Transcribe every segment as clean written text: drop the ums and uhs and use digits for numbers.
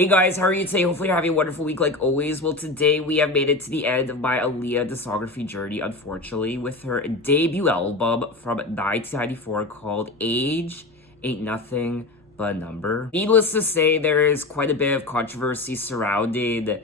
Hey guys, how are you today? Hopefully you're having a wonderful week like always. Well, today we have made it to the end of my Aaliyah discography journey, unfortunately, with her debut album from 1994 called Age Ain't Nothing But a Number. Needless to say, there is quite a bit of controversy surrounding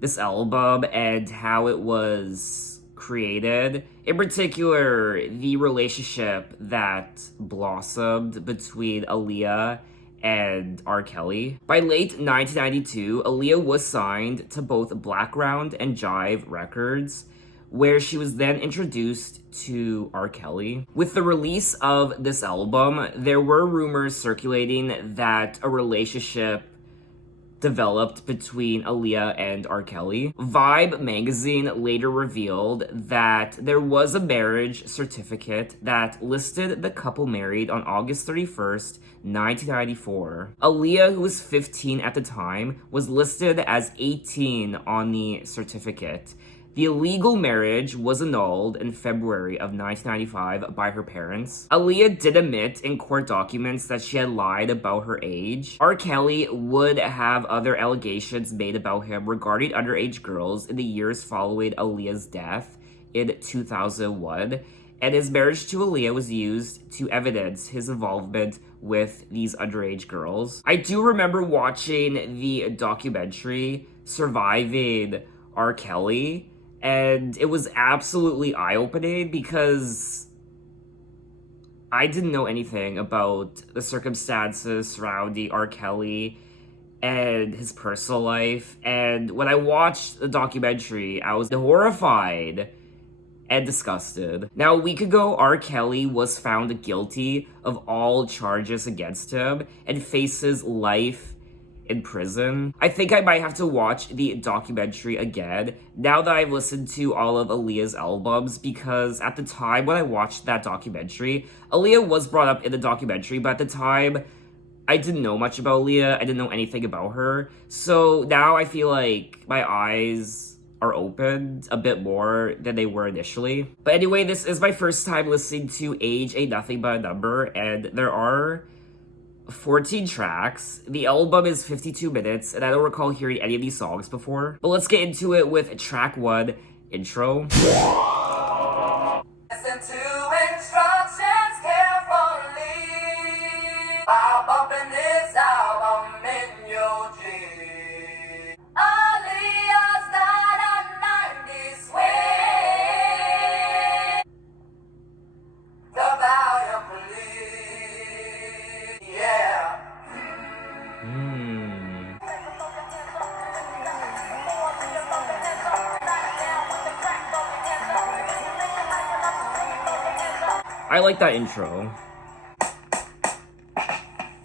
this album and how it was created. In particular, the relationship that blossomed between Aaliyah and R. Kelly. By late 1992, Aaliyah was signed to both Blackground and Jive Records, where she was then introduced to R. Kelly. With the release of this album, there were rumors circulating that a relationship developed between Aaliyah and R. Kelly. Vibe magazine later revealed that there was a marriage certificate that listed the couple married on August 31st, 1994. Aaliyah, who was 15 at the time, was listed as 18 on the certificate. The illegal marriage was annulled in February of 1995 by her parents. Aaliyah did admit in court documents that she had lied about her age. R. Kelly would have other allegations made about him regarding underage girls in the years following Aaliyah's death in 2001, and his marriage to Aaliyah was used to evidence his involvement with these underage girls. I do remember watching the documentary Surviving R. Kelly, and it was absolutely eye-opening because I didn't know anything about the circumstances surrounding R. Kelly and his personal life. And when I watched the documentary, I was horrified and disgusted. Now, a week ago, R. Kelly was found guilty of all charges against him and faces life in prison. I think I might have to watch the documentary again now that I've listened to all of Aaliyah's albums, because at the time when I watched that documentary, Aaliyah was brought up in the documentary, but at the time, I didn't know much about Aaliyah. I didn't know anything about her. So now I feel like my eyes are opened a bit more than they were initially. But anyway, this is my first time listening to Age Ain't Nothing But a Number, and there are 14 tracks. The album is 52 minutes, and I don't recall hearing any of these songs before. But let's get into it with track 1, Intro. Listen to instructions carefully while bumping this album in your Jeep. Aaliyah's got a 90s swing. The volume, please. Yeah. I like that intro.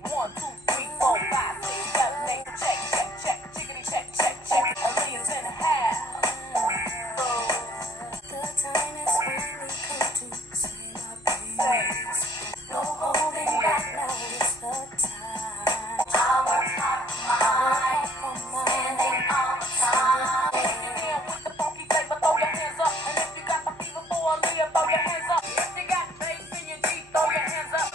1, 2, 3, 4, 5, 6, 7, 8, check, check, check, chickity, check, check, check. Aaliyah's in the house. The time has finally come to say my piece. No holding back, now is the time. Our top mind, spending all the time. If you're here with the funky flavor, throw your hands up. And if you got the fever for Aaliyah, throw your hands up. If you got bass in your Jeep, throw your hands up.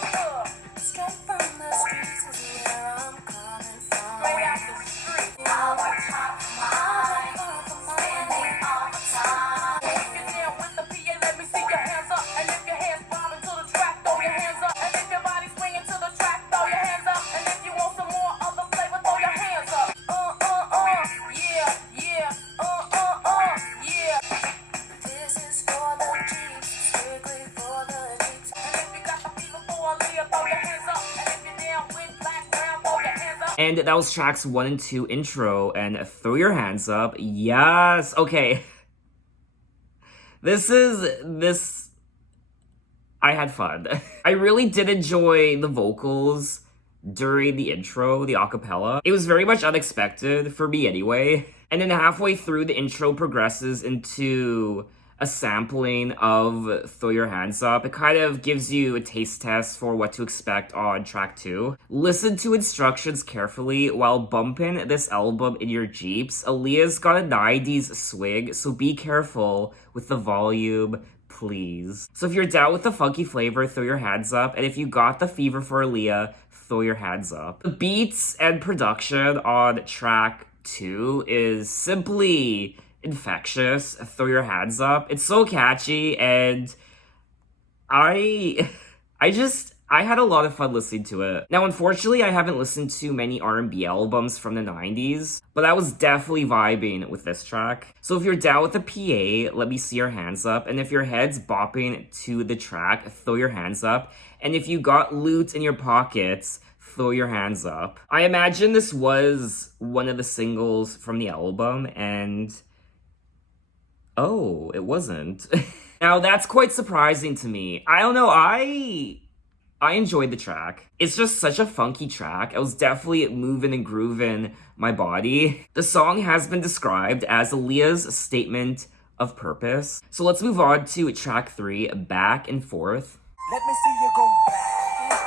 Straight from the streets is where I'm coming from. Straight out the street. Our top mind, spending all the time. If you're there with the PA, let me see your hands up. And if your hands bobbing to the track, throw your hands up. And if your body's swinging to the track, throw your hands up. And if you want some more of the flavor, throw your hands up. Yeah, yeah, yeah. This is for the Jeeps, strictly for the Jeeps. And if you got the fever for Aaliyah, throw your hands up. And if you're down with black, brown, throw your hands up. And that was tracks 1 and 2, Intro and Throw Your Hands Up. Yes! Okay. I had fun. I really did enjoy the vocals during the intro, the acapella. It was very much unexpected, for me anyway. And then halfway through, the intro progresses into a sampling of Throw Your Hands Up. It kind of gives you a taste test for what to expect on track 2. Listen to instructions carefully while bumping this album in your Jeeps. Aaliyah's got a 90s swing, so be careful with the volume, please. So if you're down with the funky flavor, throw your hands up. And if you got the fever for Aaliyah, Throw Your Hands Up. The beats and production on track 2 is simply infectious. Throw Your Hands Up. It's so catchy, and I I had a lot of fun listening to it. Now, unfortunately, I haven't listened to many R&B albums from the 90s, but I was definitely vibing with this track. So if you're down with the PA, let me see your hands up. And if your head's bopping to the track, throw your hands up. And if you got loot in your pockets, throw your hands up. I imagine this was one of the singles from the album, and oh, it wasn't. Now, that's quite surprising to me. I don't know, I enjoyed the track. It's just such a funky track. I was definitely moving and grooving my body. The song has been described as Aaliyah's statement of purpose. So let's move on to track 3, Back and Forth. Let me see you go back. Let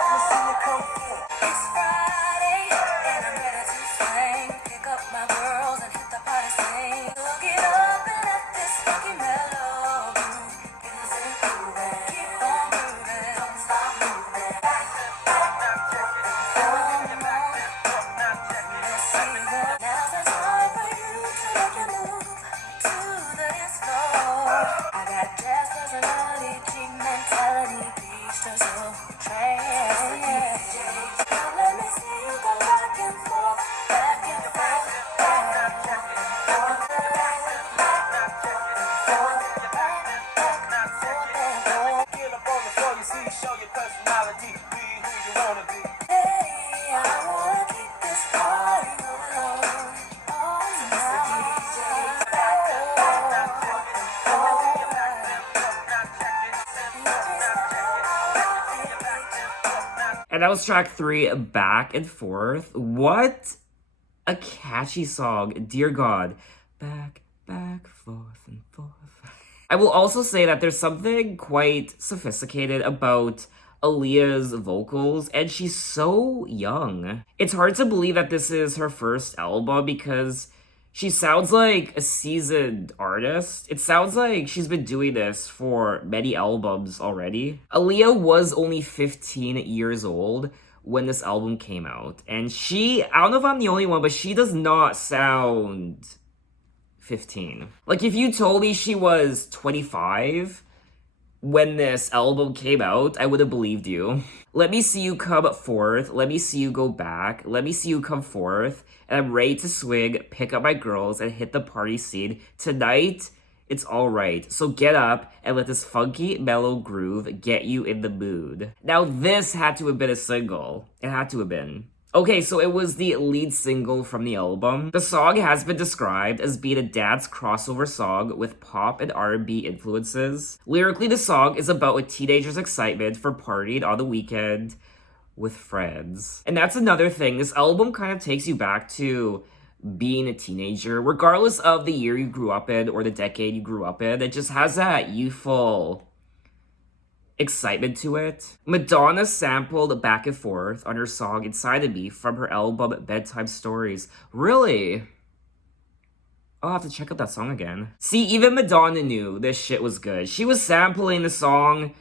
me see you come forth. It's Friday and I'm ready to swing. Pick up my girls and hit the party scene. Look it up and let this funky mellow groove. Get us moving, keep on moving, don't stop moving. Let's see the now's the time for you to make your move to the dance floor. I got jazz personality, cheap mentality, beach to soul train. Now let me see you go back and forth, back and forth, back and forth, Get up on the floor, you see, show your personality. Be who you wanna be. Hey, I wanna keep this party going on all night. And that was track 3, Back and Forth. What a catchy song. Dear God. Back, forth, and forth. I will also say that there's something quite sophisticated about Aaliyah's vocals, and she's so young. It's hard to believe that this is her first album because she sounds like a seasoned artist. It sounds like she's been doing this for many albums already. Aaliyah was only 15 years old when this album came out, and I don't know if I'm the only one, but she does not sound 15. Like, if you told me she was 25 when this album came out, I would have believed you. Let me see you come forth. Let me see you go back. Let me see you come forth. And I'm ready to swing, pick up my girls, and hit the party scene. Tonight, it's alright. So get up and let this funky, mellow groove get you in the mood. Now, this had to have been a single. It had to have been. Okay, so it was the lead single from the album. The song has been described as being a dance crossover song with pop and R&B influences. Lyrically, the song is about a teenager's excitement for partying on the weekend with friends. And that's another thing. This album kind of takes you back to being a teenager, regardless of the year you grew up in or the decade you grew up in. It just has that youthful excitement to it. Madonna sampled Back and Forth on her song Inside of Me from her album Bedtime Stories. Really? I'll have to check out that song again. See, even Madonna knew this shit was good. She was sampling the song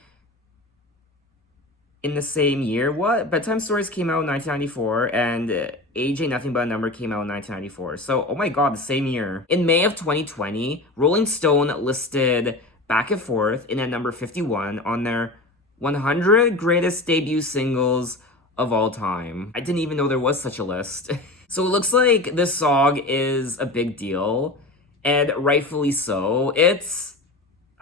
in the same year. What? Bedtime Stories came out in 1994, and Age Ain't Nothing But a Number came out in 1994. So, oh my god, the same year. In May of 2020, Rolling Stone listed Back and Forth in at number 51 on their 100 greatest debut singles of all time. I didn't even know there was such a list. So it looks like this song is a big deal, and rightfully so. I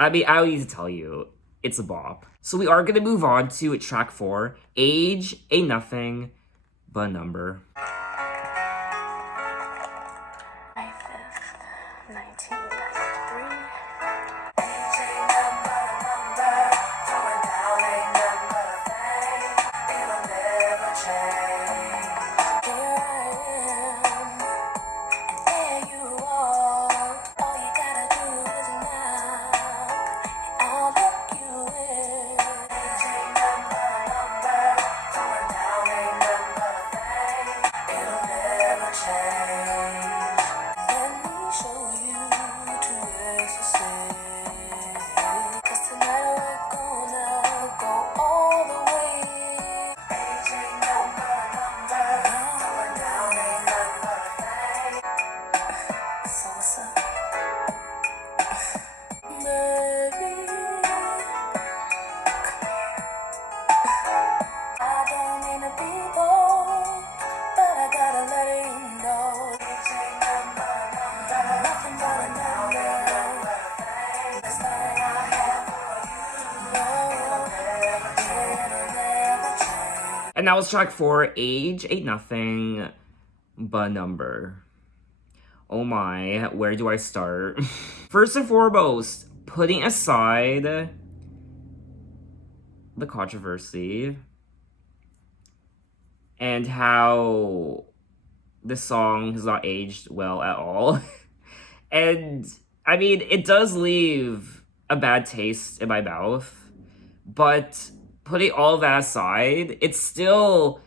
don't need to tell you, it's a bop. So we are going to move on to track 4, Age Ain't Nothing But a Number. May 5th, 1993. And that was track 4, Age Ain't Nothing But a Number. Oh my, where do I start? First and foremost, putting aside the controversy and how this song has not aged well at all. And I mean, it does leave a bad taste in my mouth, but putting all that aside, it's still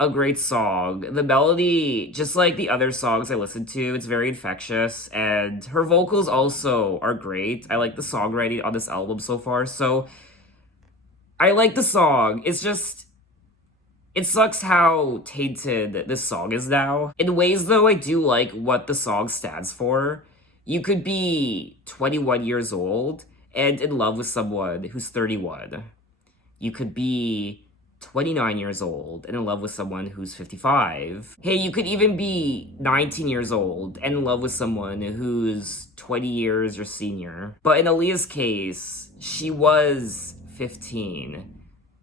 a great song. The melody, just like the other songs I listened to, it's very infectious, and her vocals also are great. I like the songwriting on this album so far, so I like the song. It's just, it sucks how tainted this song is now. In ways, though, I do like what the song stands for. You could be 21 years old and in love with someone who's 31. You could be 29 years old and in love with someone who's 55. Hey, you could even be 19 years old and in love with someone who's 20 years your senior. But in Aaliyah's case, she was 15.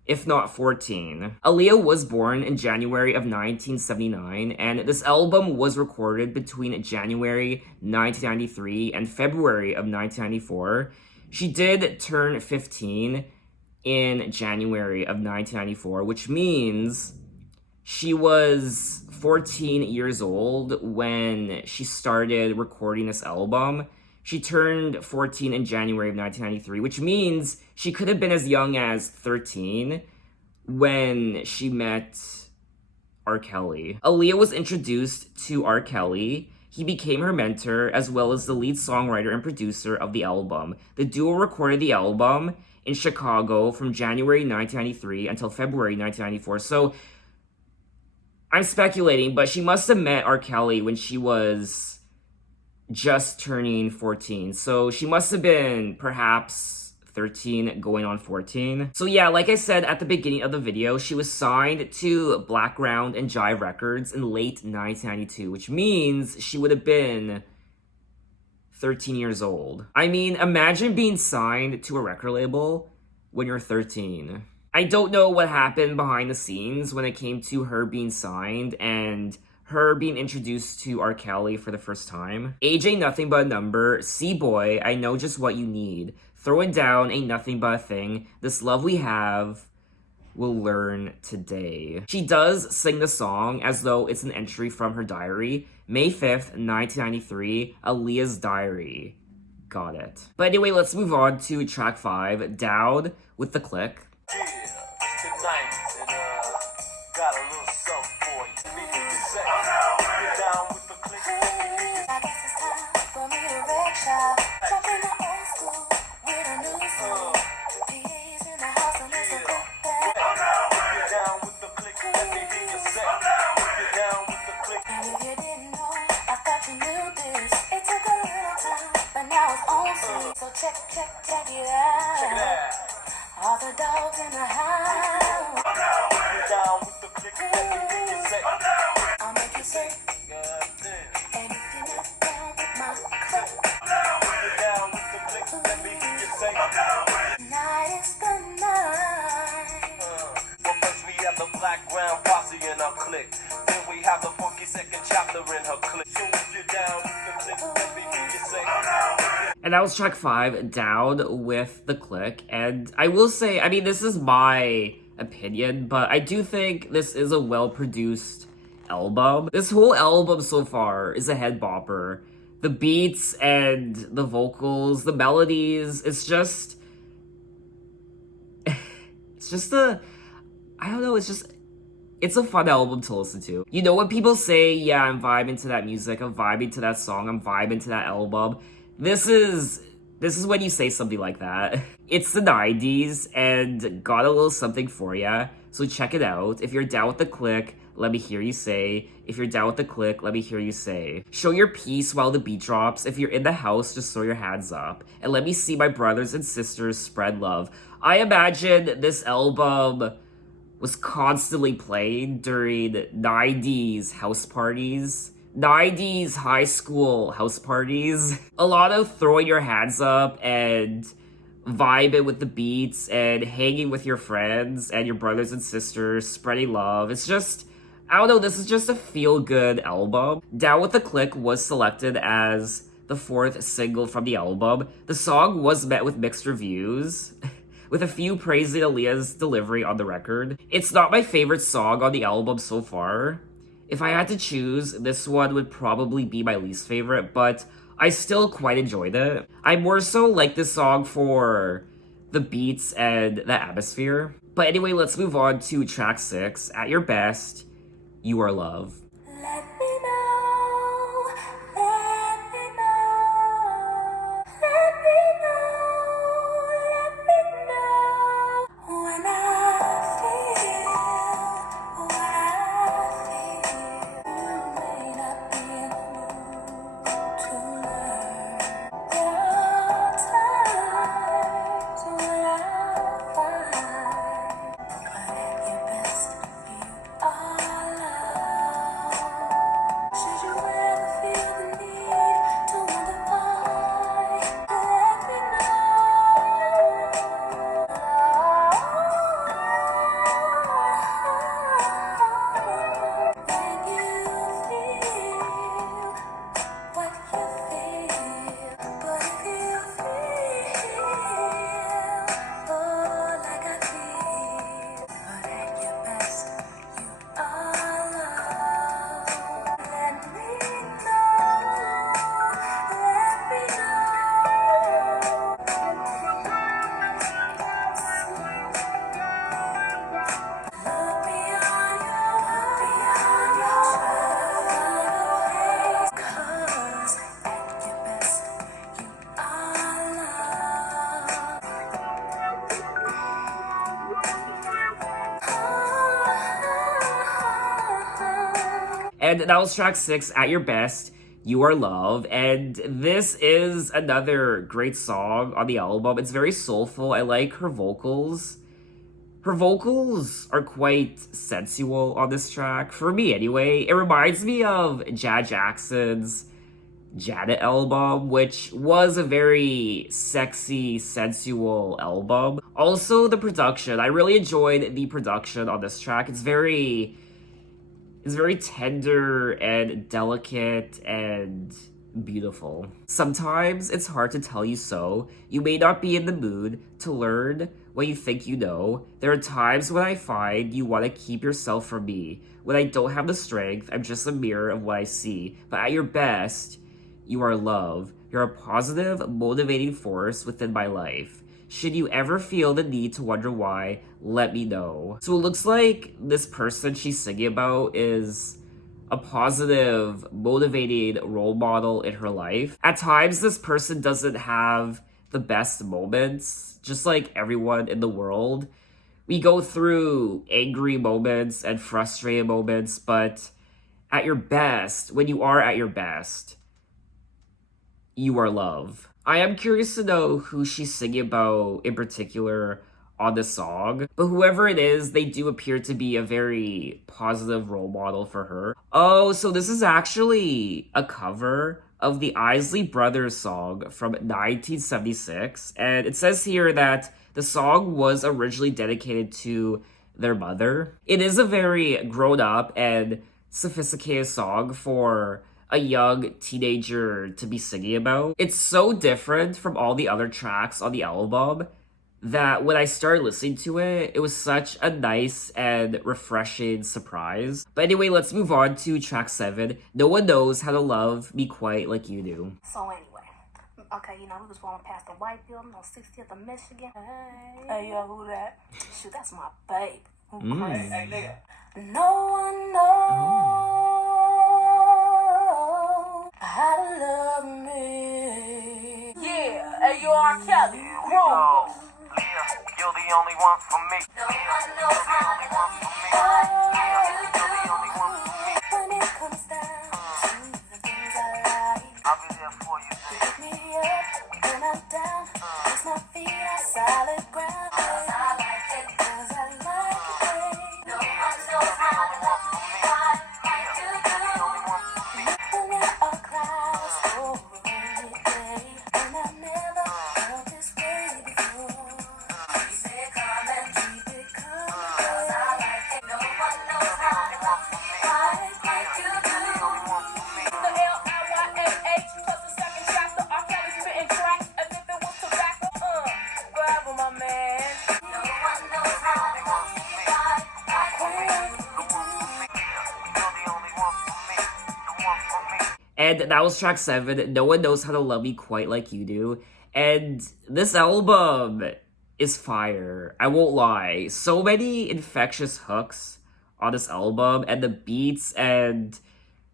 If not 14. Aaliyah was born in January of 1979, and this album was recorded between January 1993 and February of 1994. She did turn 15 in January of 1994, which means she was 14 years old when she started recording this album. She turned 14 in January of 1993, which means she could have been as young as 13 when she met R. Kelly. Aaliyah was introduced to R. Kelly. He became her mentor, as well as the lead songwriter and producer of the album. The duo recorded the album in Chicago from January 1993 until February 1994. So, I'm speculating, but she must have met R. Kelly when she was just turning 14. So she must have been perhaps 13 going on 14. So yeah, like I said at the beginning of the video, she was signed to Blackground and Jive Records in late 1992, which means she would have been 13 years old. I mean, imagine being signed to a record label when you're 13. I don't know what happened behind the scenes when it came to her being signed and her being introduced to R. Kelly for the first time. Age ain't nothing but a number. See, boy, I know just what you need. Throwing down ain't nothing but a thing. This love we have, we'll learn today. She does sing the song as though it's an entry from her diary. May 5th, 1993, Aaliyah's diary. Got it. But anyway, let's move on to track 5, Dowd with the Click. Yeah, tonight, and got a little something for you. Get down with the click. I guess it's time for me to wreck shop. Dropping the old school with a new school. PA's in the house and it's a good thing. Get down with the click. Let me hear you say. Get down with the click. And if you didn't know, I thought you knew this. It took a little time, but now it's on scene. So check it out. Check it out. All the dogs in the house. Get down with the click. Let me hear you say. I'll make you say. Goddamn. And if you're not down with my click, Get down with the click. Let me hear you say. night is the night. Well, first we have the Blackground posse in her click. Then we have the funky second chapter in her click. So if you're down with the click, let me hear you say. And that was track 5, Dowd with the Click. And I will say, I mean, this is my opinion, but I do think this is a well-produced album. This whole album so far is a head bopper. The beats and the vocals, the melodies, it's just it's a fun album to listen to. You know, when people say, yeah, I'm vibing to that music, I'm vibing to that song, I'm vibing to that album, this is when you say something like that. It's the 90s and got a little something for ya, so check it out. If you're down with the Click, let me hear you say. If you're down with the Click, let me hear you say. Show your peace while the beat drops. If you're in the house, just throw your hands up. And let me see my brothers and sisters spread love. I imagine this album was constantly played during 90s house parties. 90s high school house parties. A lot of throwing your hands up and vibing with the beats and hanging with your friends and your brothers and sisters, spreading love. It's just, I don't know, this is just a feel-good album. Down with the Click was selected as the fourth single from the album. The song was met with mixed reviews, with a few praising Aaliyah's delivery on the record. It's not my favorite song on the album so far. If I had to choose, this one would probably be my least favorite, but I still quite enjoyed it. I more so like this song for the beats and the atmosphere. But anyway, let's move on to track 6, At Your Best, You Are Love. Let me know, let me know, let me know when I feel what I feel. You may not be in the mood to learn. There are times when I find, but at your best, you are love. Should you ever feel the need to wonder why, let me know. When you feel what you feel, but if you feel like I feel, but at your best, you are love. Let me know, let me know. Look beyond your troubles, 'cause at your best, you are love. And that was track 6, At Your Best, You Are Love. And this is another great song on the album. It's very soulful. I like her vocals. Her vocals are quite sensual on this track, for me anyway. It reminds me of Jad Jackson's Janet album, which was a very sexy, sensual album. Also, the production. I really enjoyed the production on this track. It's very tender and delicate and beautiful. Sometimes it's hard to tell you so. You may not be in the mood to learn what you think you know. There are times when I find you want to keep yourself from me. When I don't have the strength, I'm just a mirror of what I see. But at your best, you are love. You're a positive, motivating force within my life. Should you ever feel the need to wonder why, let me know. So it looks like this person she's singing about is a positive, motivating role model in her life. At times, this person doesn't have the best moments, just like everyone in the world. We go through angry moments and frustrated moments, but at your best, when you are at your best, you are love. I am curious to know who she's singing about in particular on the song, but whoever it is, they do appear to be a very positive role model for her. Oh, so this is actually a cover of the Isley Brothers song from 1976, and it says here that the song was originally dedicated to their mother. It is a very grown-up and sophisticated song for a young teenager to be singing about. It's so different from all the other tracks on the album that when I started listening to it, it was such a nice and refreshing surprise. But anyway, let's move on to track 7, No One Knows How to Love Me Quite Like You Do. So anyway, okay, we was walking past the white building on 60th of Michigan. Hey, yo, who that? Shoot, that's my babe. Hey, nigga. No one knows how to love me. Yeah, hey, you R. Kelly. Groove. You're the only one for me. No one knows how to love me. You're the only one for me. When it comes down to the things I like, I'll be there for you, baby. pick me up when I'm down. Place my feet on solid ground. 'Cause I like it. 'Cause I like it. No one knows how to love me quite like you do. When there are clouds over any day, and I've never felt this way before. And that was track 7, No One Knows How to Love Me Quite Like You Do. And this album is fire. I won't lie. So many infectious hooks on this album, and the beats, and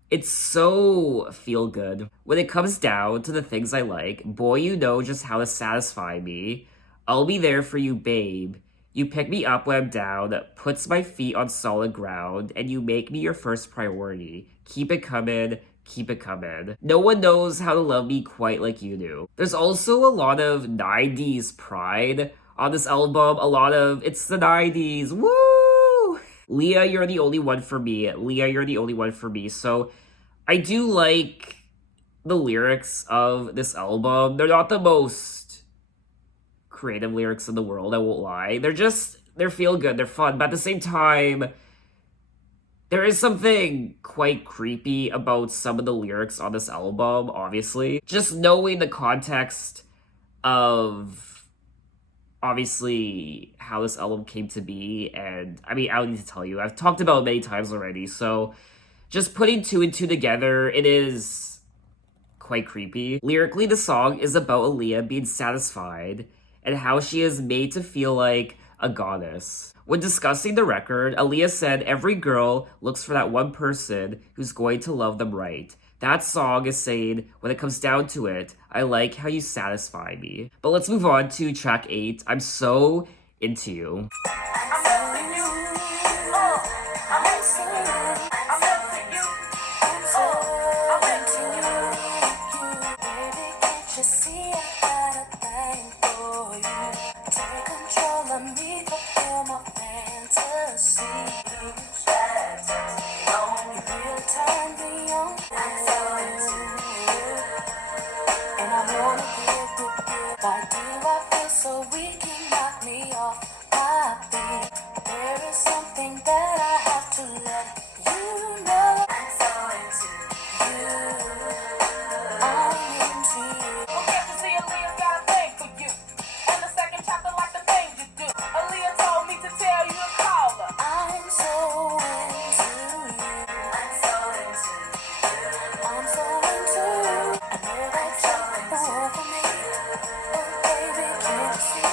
it's so feel good. When it comes down to the things I like, boy, you know just how to satisfy me. I'll be there for you, babe. You pick me up when I'm down, puts my feet on solid ground, and you make me your first priority. Keep it coming, keep it coming. No one knows how to love me quite like you do. There's also a lot of 90s pride on this album. A lot of, it's the 90s, woo! Leah, you're the only one for me. Leah, you're the only one for me. So I do like the lyrics of this album. They're not the most creative lyrics in the world, I won't lie. They're feel good, they're fun, but at the same time, there is something quite creepy about some of the lyrics on this album, obviously. Just knowing the context of, obviously, how this album came to be, and I mean, I don't need to tell you, I've talked about it many times already, so just putting two and two together, it is quite creepy. Lyrically, the song is about Aaliyah being satisfied and how she is made to feel like a goddess. When discussing the record, Aaliyah said every girl looks for that one person who's going to love them right. That song is saying, when it comes down to it, I like how you satisfy me. But let's move on to track 8, I'm So Into You. Why do I feel so weak? You knock me off my feet. There is something that I have to let you know. I'm so into you. I'm into you. Well, can't you see Aaliyah's got a thing for you? And the second chapter like the things you do. Aaliyah told me to tell you to call her. I'm so into you. I'm so into you. I'm so into you. I know that you're the one for me. Oh, baby, can't you see?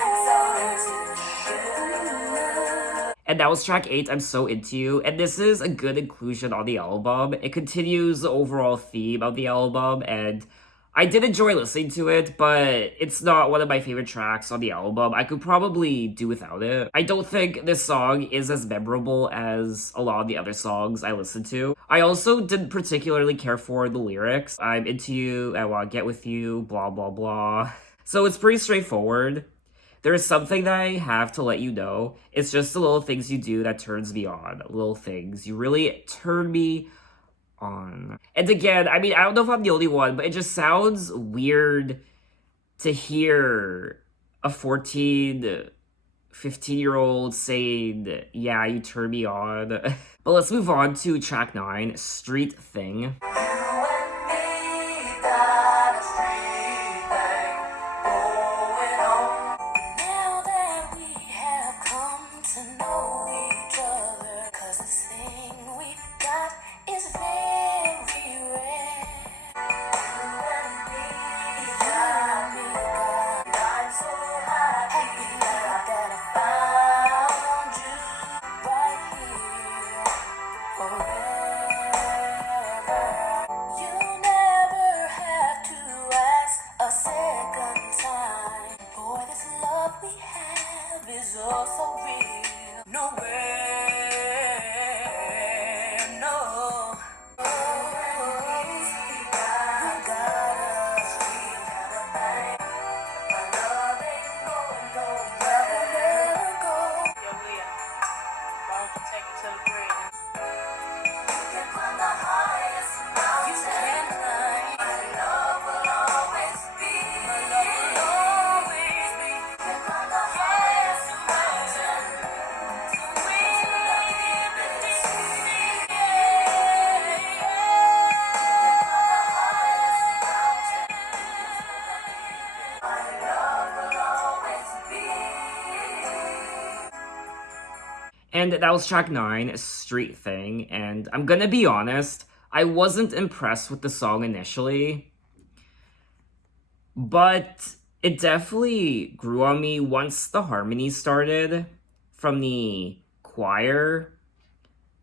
I'm so into you. And that was track 8, I'm So Into You. And this is a good inclusion on the album. It continues the overall theme of the album, and I did enjoy listening to it, but it's not one of my favorite tracks on the album. I could probably do without it. I don't think this song is as memorable as a lot of the other songs I listened to. I also didn't particularly care for the lyrics. I'm into you, I want to get with you, blah blah blah. So it's pretty straightforward. There is something that I have to let you know. It's just the little things you do that turns me on. Little things. You really turn me on. And again, I mean, I don't know if I'm the only one, but it just sounds weird to hear a 14, 15-year-old saying, yeah, you turn me on. But let's move on to track 9, Street Thing. Now that we have come to know each other, 'cause this thing we got is very rare. You and me, God. I'm so happy that I found you right here forever. And that was track 9, Street Thing. And I'm gonna be honest, I wasn't impressed with the song initially, but it definitely grew on me once the harmonies started from the choir,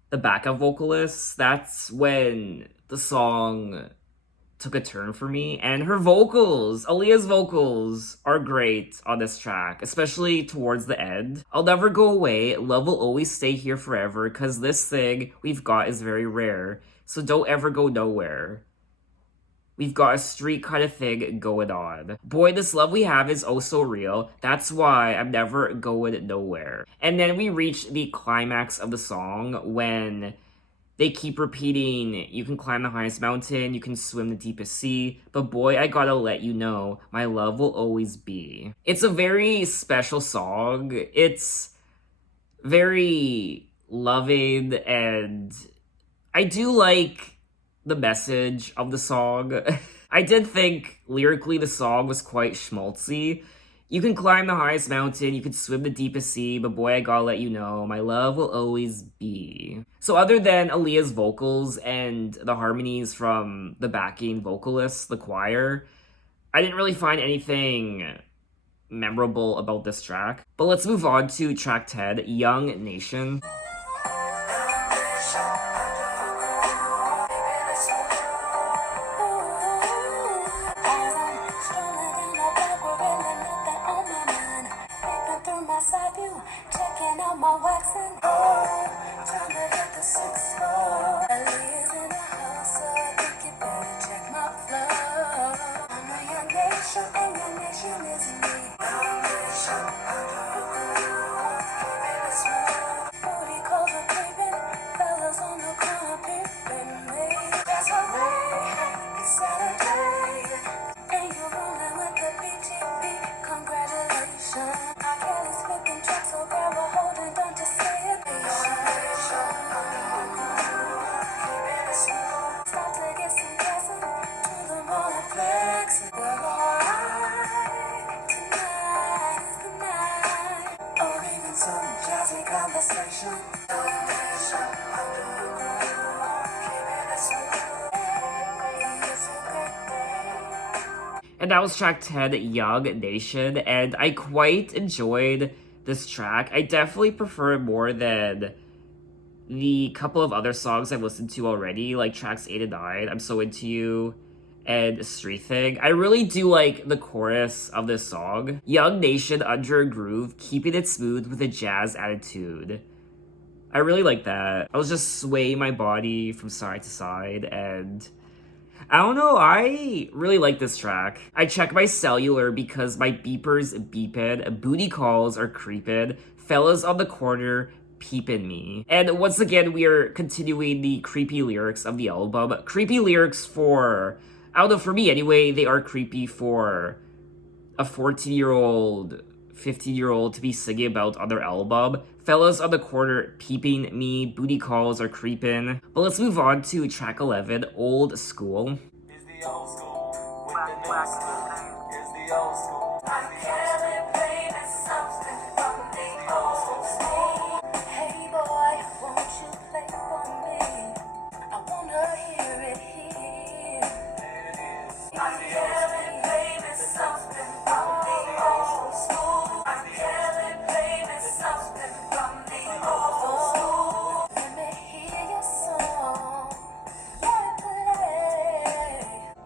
the backup vocalists. That's when the song took a turn for me. And her vocals, Aaliyah's vocals, are great on this track, especially towards the end. I'll never go away, love will always stay here forever, cause this thing we've got is very rare, so don't ever go nowhere. We've got a street kind of thing going on. Boy, this love we have is oh so real. That's why I'm never going nowhere. And then we reach the climax of the song when they keep repeating, you can climb the highest mountain, you can swim the deepest sea, but boy, I gotta let you know, my love will always be. It's a very special song. It's very loving, and I do like the message of the song. I did think lyrically the song was quite schmaltzy. You can climb the highest mountain, you can swim the deepest sea, but boy, I gotta let you know, my love will always be. So other than Aaliyah's vocals and the harmonies from the backing vocalists, the choir, I didn't really find anything memorable about this track. But let's move on to track 10, Young Nation. Checking out my waxing. Time to hit the 6th floor. Aaliyah's in the house, so I think you better check my flow. I'm a young nation, and your nation is me. Young nation, booty calls are creeping, fellas on the corner peeping me. That's a way, it's Saturday, and you're rolling with the BGB. Congratulations. I can't speaking track, so grab a hold and don't just say it. Start to get some blessing to the morning flex. We're alright. Tonight is the night. Or even some jazzy conversation. And that was track 10, Young Nation, and I quite enjoyed this track. I definitely prefer it more than the couple of other songs I've listened to already, like tracks 8 and 9, I'm So Into You, and Street Thing. I really do like the chorus of this song. Young Nation under a groove, keeping it smooth with a jazz attitude. I really like that. I was just swaying my body from side to side, and I don't know, I really like this track. I check my cellular because my beepers beeping, booty calls are creeping, fellas on the corner peeping me. And once again, we are continuing the creepy lyrics of the album. Creepy lyrics for, I don't know, for me anyway, they are creepy for a 14-year-old, 15-year-old to be singing about on their album. Fellas on the corner peeping me, booty calls are creeping. But let's move on to track 11, Old School. It's the old school with the new school. It's the old school. Hey boy, won't you play for me? I wanna hear it here. I'm yelling, baby, something from the old school. I'm yelling, baby, something from the old school. Let me hear your song. Let it play.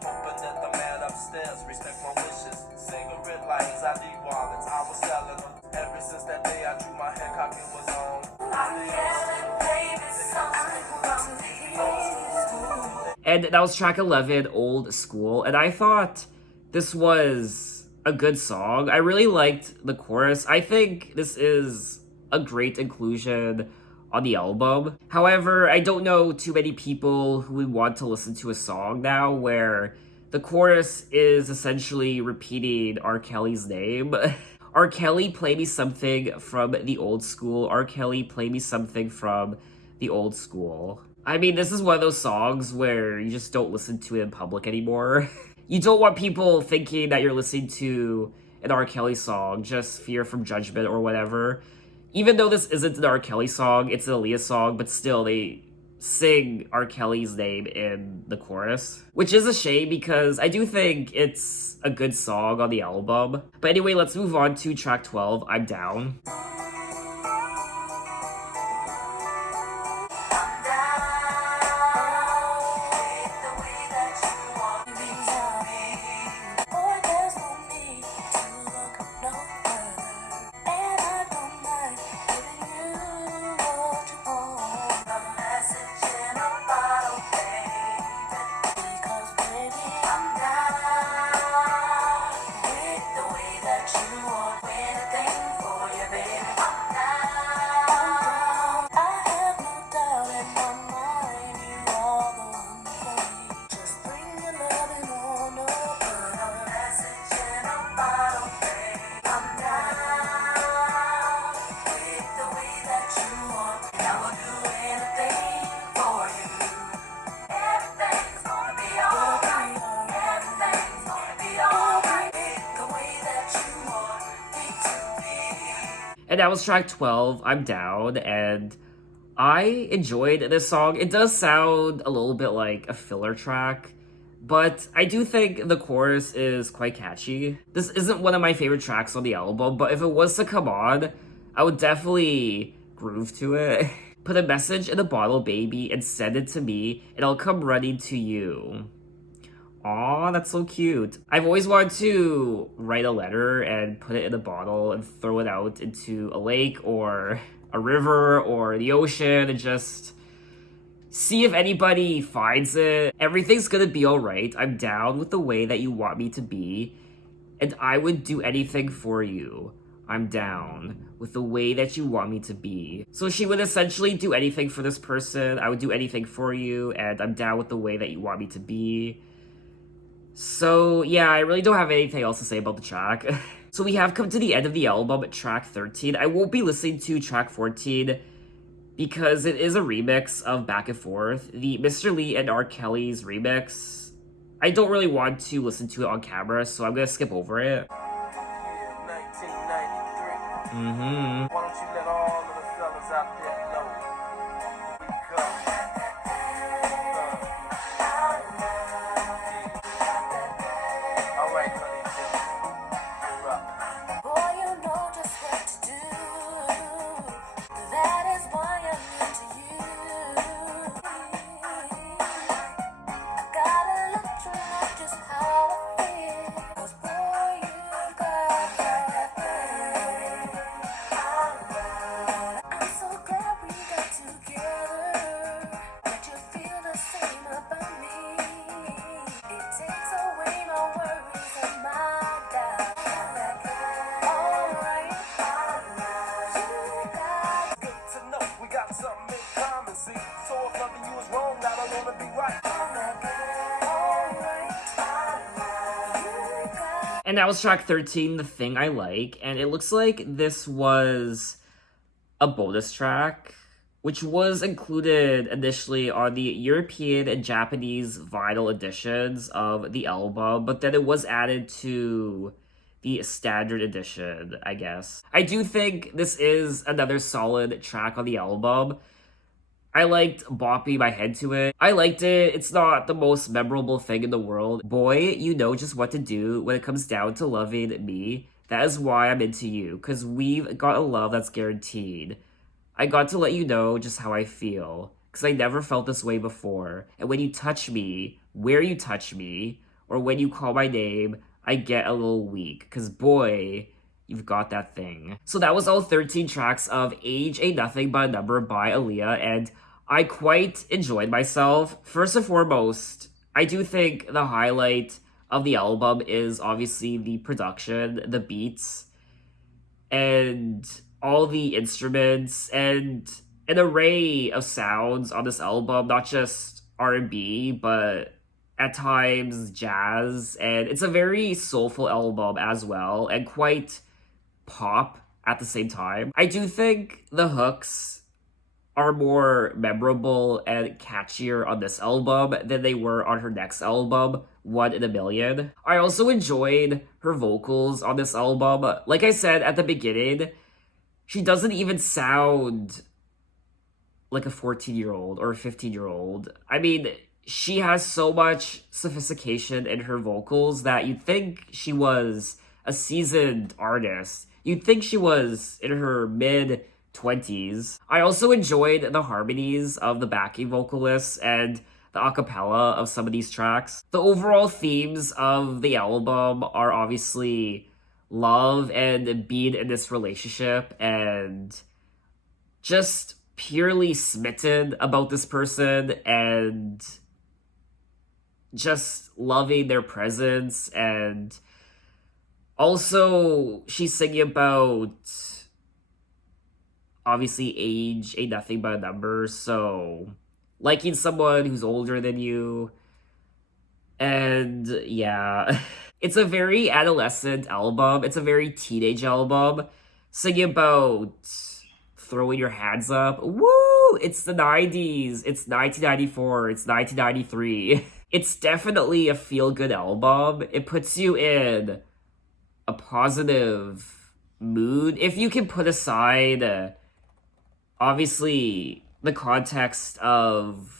But let the man upstairs respect my wishes. Cigarette lights, ID wallets, I was selling them. Ever since that day I drew my Hancock, it was on. I'm yelling, baby, something from the old school. And that was track 11, Old School. And I thought this was a good song. I really liked the chorus. I think this is a great inclusion on the album. However, I don't know too many people who would want to listen to a song now where the chorus is essentially repeating R. Kelly's name. R. Kelly, play me something from the old school. R. Kelly, play me something from the old school. I mean, this is one of those songs where you just don't listen to it in public anymore. You don't want people thinking that you're listening to an R. Kelly song, just fear from judgment or whatever. Even though this isn't an R. Kelly song, it's an Aaliyah song, but still they sing R. Kelly's name in the chorus. Which is a shame because I do think it's a good song on the album. But anyway, let's move on to track 12, I'm Down. And that was track 12, I'm Down, and I enjoyed this song. It does sound a little bit like a filler track, but I do think the chorus is quite catchy. This isn't one of my favorite tracks on the album, but if it was to come on, I would definitely groove to it. Put a message in a bottle, baby, and send it to me, and I'll come running to you. Aw, that's so cute. I've always wanted to write a letter and put it in a bottle and throw it out into a lake or a river or the ocean and just see if anybody finds it. Everything's gonna be alright. I'm down with the way that you want me to be, and I would do anything for you. I'm down with the way that you want me to be. So she would essentially do anything for this person. I would do anything for you, and I'm down with the way that you want me to be. So yeah, I really don't have anything else to say about the track. So we have come to the end of the album, track 13. I won't be listening to track 14 because it is a remix of Back and Forth. The Mr. Lee and R. Kelly's remix, I don't really want to listen to it on camera, so I'm gonna skip over it. Yeah, 1993. Mm-hmm. Why don't you let all of the fellas out there know? We go. All right, honey, rock. Boy, you know just what to do. That is why I'm into you. I gotta let you know just how I feel. 'Cause boy, you got that thing. I'm so glad we got together. That you feel the same about me. It takes away my worries and my doubts. Alright, Good to know we got something in common, see. So if loving you is wrong, I don't wanna be right. And that was track 13, The Thing I Like, and it looks like this was a bonus track, which was included initially on the European and Japanese vinyl editions of the album, but then it was added to the standard edition, I guess. I do think this is another solid track on the album. I liked bopping my head to it. I liked it. It's not the most memorable thing in the world. Boy, you know just what to do when it comes down to loving me. That is why I'm into you, because we've got a love that's guaranteed. I got to let you know just how I feel, because I never felt this way before. And when you touch me, where you touch me, or when you call my name, I get a little weak, because boy, you've got that thing. So that was all 13 tracks of Age Ain't Nothing But a Number by Aaliyah, and I quite enjoyed myself. First and foremost, I do think the highlight of the album is obviously the production, the beats, and all the instruments, and an array of sounds on this album, not just R&B, but at times jazz, and it's a very soulful album as well, and quite pop at the same time. I do think the hooks are more memorable and catchier on this album than they were on her next album, One in a Million. I also enjoyed her vocals on this album. Like I said at the beginning, she doesn't even sound like a 14-year-old or a 15-year-old. I mean, she has so much sophistication in her vocals that you'd think she was a seasoned artist. You'd think she was in her mid 20s. I also enjoyed the harmonies of the backing vocalists and the acapella of some of these tracks. The overall themes of the album are obviously love and being in this relationship and just purely smitten about this person and just loving their presence. And also she's singing about obviously age ain't nothing but a number, so liking someone who's older than you. And yeah, it's a very adolescent album. It's a very teenage album. Singing about throwing your hands up. Woo! It's the 90s. It's 1994. It's 1993. It's definitely a feel-good album. It puts you in a positive mood. If you can put aside, obviously, the context of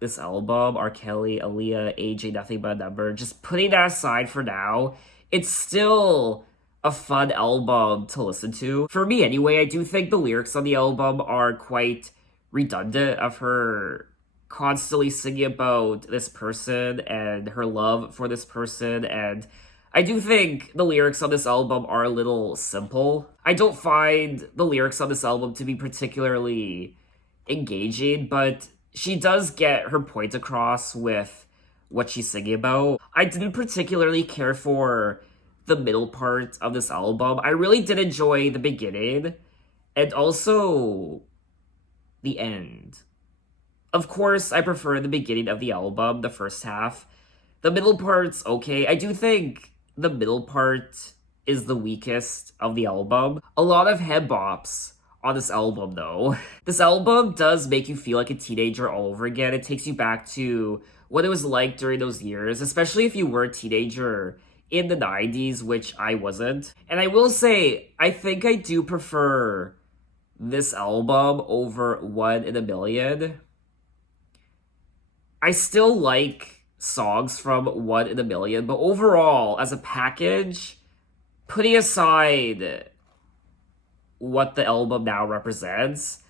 this album, R. Kelly, Aaliyah, Age Ain't Nothing But a Number, just putting that aside for now, it's still a fun album to listen to. For me anyway, I do think the lyrics on the album are quite redundant of her constantly singing about this person and her love for this person, and I do think the lyrics on this album are a little simple. I don't find the lyrics on this album to be particularly engaging, but she does get her point across with what she's singing about. I didn't particularly care for the middle part of this album. I really did enjoy the beginning and also the end. Of course, I prefer the beginning of the album, the first half. The middle part's okay. I do think the middle part is the weakest of the album. A lot of head bops on this album, though. This album does make you feel like a teenager all over again. It takes you back to what it was like during those years, especially if you were a teenager in the 90s, which I wasn't. And I will say, I think I do prefer this album over One in a Million. I still like songs from One in a Million, but overall, as a package, putting aside what the album now represents,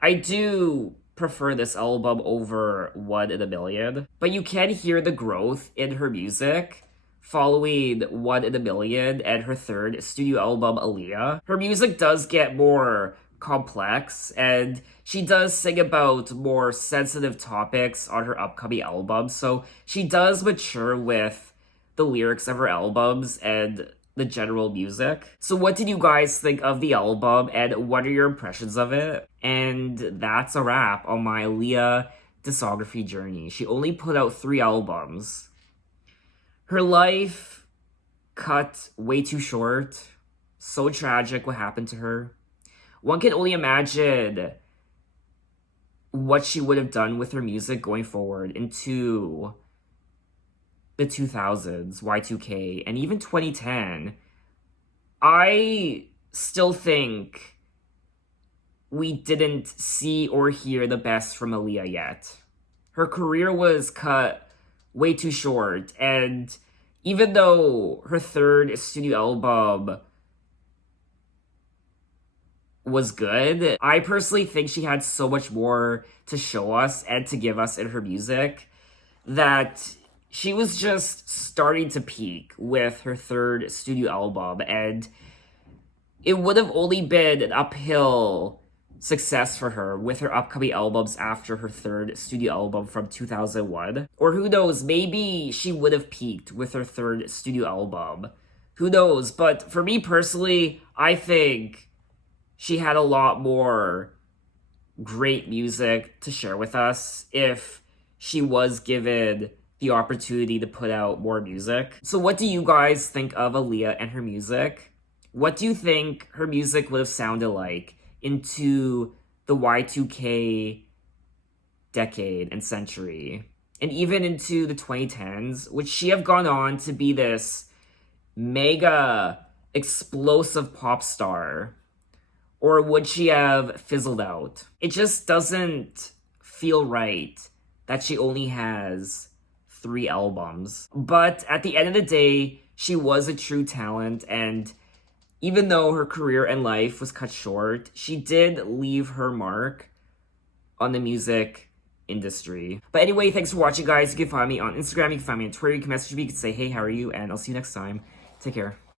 I do prefer this album over One in a Million. But you can hear the growth in her music following One in a Million and her third studio album, Aaliyah. Her music does get more complex, and she does sing about more sensitive topics on her upcoming album, so she does mature with the lyrics of her albums and the general music. So what did you guys think of the album, and what are your impressions of it? And that's a wrap on my Aaliyah discography journey. She only put out 3 albums. Her life cut way too short. So tragic what happened to her. One can only imagine what she would have done with her music going forward into the 2000s, Y2K, and even 2010. I still think we didn't see or hear the best from Aaliyah yet. Her career was cut way too short, and even though her third studio album was good, I personally think she had so much more to show us and to give us in her music that she was just starting to peak with her third studio album, and it would have only been an uphill success for her with her upcoming albums after her third studio album from 2001. Or who knows, maybe she would have peaked with her third studio album. Who knows? But for me personally, I think she had a lot more great music to share with us if she was given the opportunity to put out more music. So what do you guys think of Aaliyah and her music? What do you think her music would have sounded like into the Y2K decade and century? And even into the 2010s, would she have gone on to be this mega explosive pop star? Or would she have fizzled out? It just doesn't feel right that she only has 3 albums. But at the end of the day, she was a true talent, and even though her career and life was cut short, she did leave her mark on the music industry. But anyway, thanks for watching, guys. You can find me on Instagram, you can find me on Twitter, you can message me, you can say, hey, how are you? And I'll see you next time. Take care.